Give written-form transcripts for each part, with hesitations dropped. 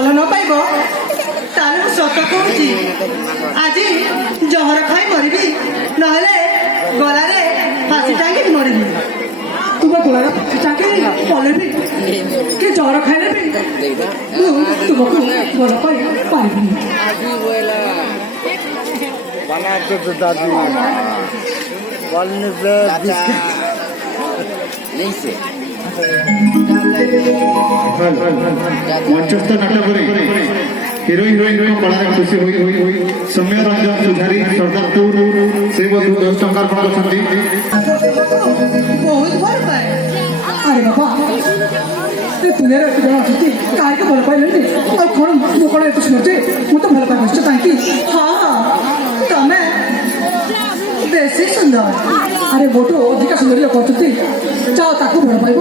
ଭଲ ନ ପାଇବ ତାହେଲେ ମୁଁ ସତ କହୁଛି ଆଜି ଜହର ଖାଇ ମରିବି ନହେଲେ ଗଳାରେ ଫାଶୀ ଟାଙ୍ଗିକି ମରିବି। ତୁମ ଗୋଳାରେ ଫାଶୀ ଟାଙ୍ଗି ମଲେ ବି କି ଜହର ଖାଇଲେ ବି ମୁଁ ତୁମକୁ ଭଲ ପାଇ ପାରିବିନି। ମଞ୍ଚସ୍ଥ ନାଟକରେ ହିରୋ ହିରୋଇନ କଳାରେ ଖୁସି ହୋଇ ସୌମ୍ୟ ରଞ୍ଜନ ସୁଧାରୀ ସର୍ଦ୍ଦାର ଟୁର ସେ ମଧ୍ୟ 10 ଟଙ୍କା ଅର୍ପଣ କରିଛନ୍ତି। ବହୁତ ଭଲ ପାଏ। ଆରେ ବାବା ଏ ଦୁନିଆରେ ଏତେ ଜଣ ଅଛନ୍ତି କାହିଁକି ଭଲ ପାଇଲେନି ଆଉ କ'ଣ ମୁଁ କ'ଣ ଏତେ ଶୁଣୁଛି ମୁଁ ତ ଭଲ ପାଇ ବସିଛି କାହିଁକି? ହଁ ହଁ ତମେ ବେଶୀ ସୁନ୍ଦର। ଆରେ ମୋଠୁ ଅଧିକା ସୁନ୍ଦରୀ ଲୋକ ଅଛନ୍ତି ଯାଅ ତାକୁ ଭଲ ପାଇବ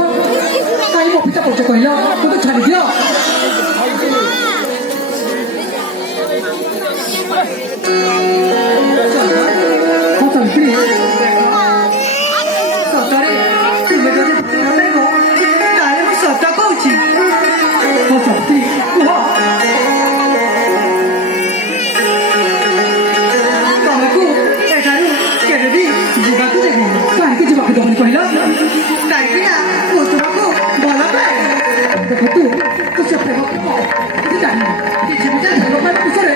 କାହିଁ ମୋ ପିତା ପଛ କହିଲ ମୋତେ ଛାଡ଼ିଦିଅ। ହଁ ଚାଲିଛି ସତରେ ତୁମେ ଯଦି ଭଲ ପାଇବ ତାହେଲେ ମୁଁ ସତ କହୁଛି। ହଁ ଚାଲିଛି କୁହ। ତମକୁ ଏଠାରୁ କେବେ ବି ଯିବାକୁ ଦେବିନି। କାହିଁକି ଯିବାକୁ ଦେବନି କହିଲ? କାହିଁକି ନା ମୁଁ ତୁମକୁ ଭଲ ପାଏ। ଦେଖ ତୁ ସେ ପ୍ରେମ କିଛି ଜାଣିନି କିଛି ବି ଜାଣିନି। ବିଷୟରେ